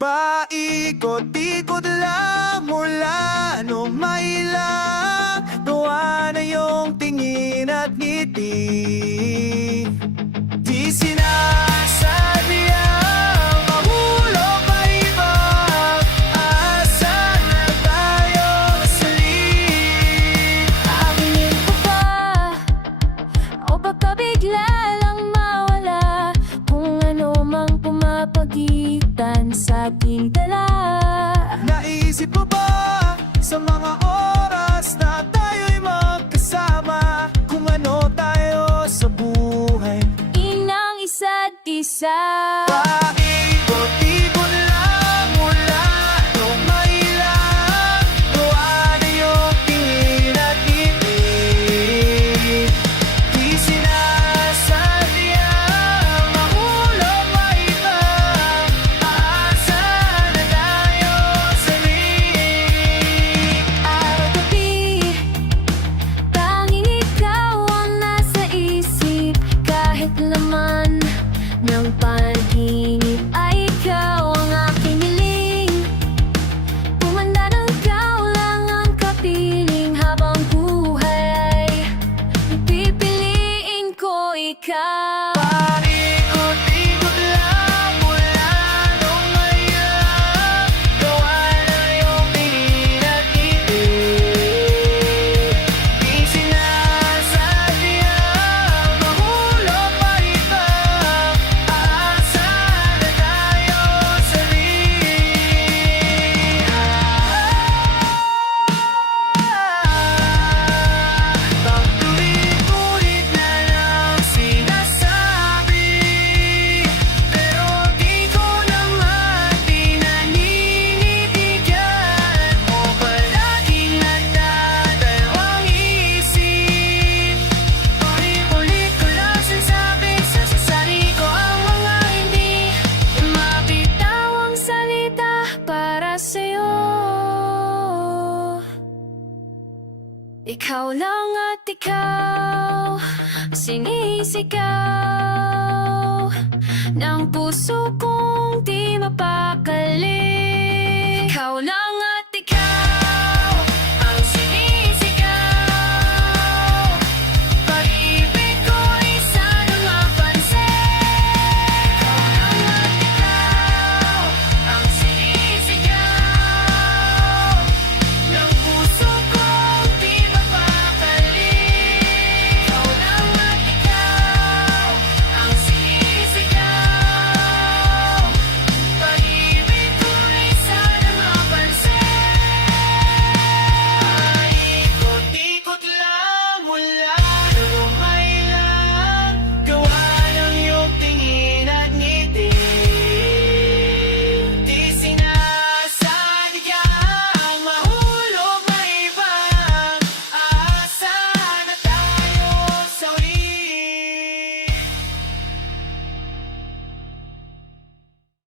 Paikot-ikot lang mula nung mailang tuwa na yung tingin at ngiti. Di sinasabi ang mahulog pa iba, asa na tayo salit. Aaminin ko ba o baka bigla lang mawala kung ano mang pumapagitan sa ating dala? Naisip mo ba sa mga oras na tayo'y magkasama, kung ano tayo sa buhay? Inang isa't isa. Paikot-ikot lang mula nung mailang tuwa na yung tingin at ngiti. Di sinasabi ang mahulog pa iba, aasa na tayo salit. Araw-gabi, tanging ikaw ang nasa isip. Kahit laman ng panaginip ay ikaw ang aking hiling. Pumanda ng ikaw lang ang kapiling, habang buhay ay pipiliin ko ikaw. Paikot-ikot lang mula nung mailang tuwa na yung tingin at ngiti. Di sinasabi ang mahulog pa iba, aasa na tayo salit. Paulit-ulit na lang sinasabi, pero di ko naman pinanindigan. O palaging nagdadalawang isip, ulit-ulit ko lang sinasabi sa sarili ko ang mga hindi mabitawang salita para sa'yo. Ikaw lang at ikaw, sinisigaw ng puso kong di mapa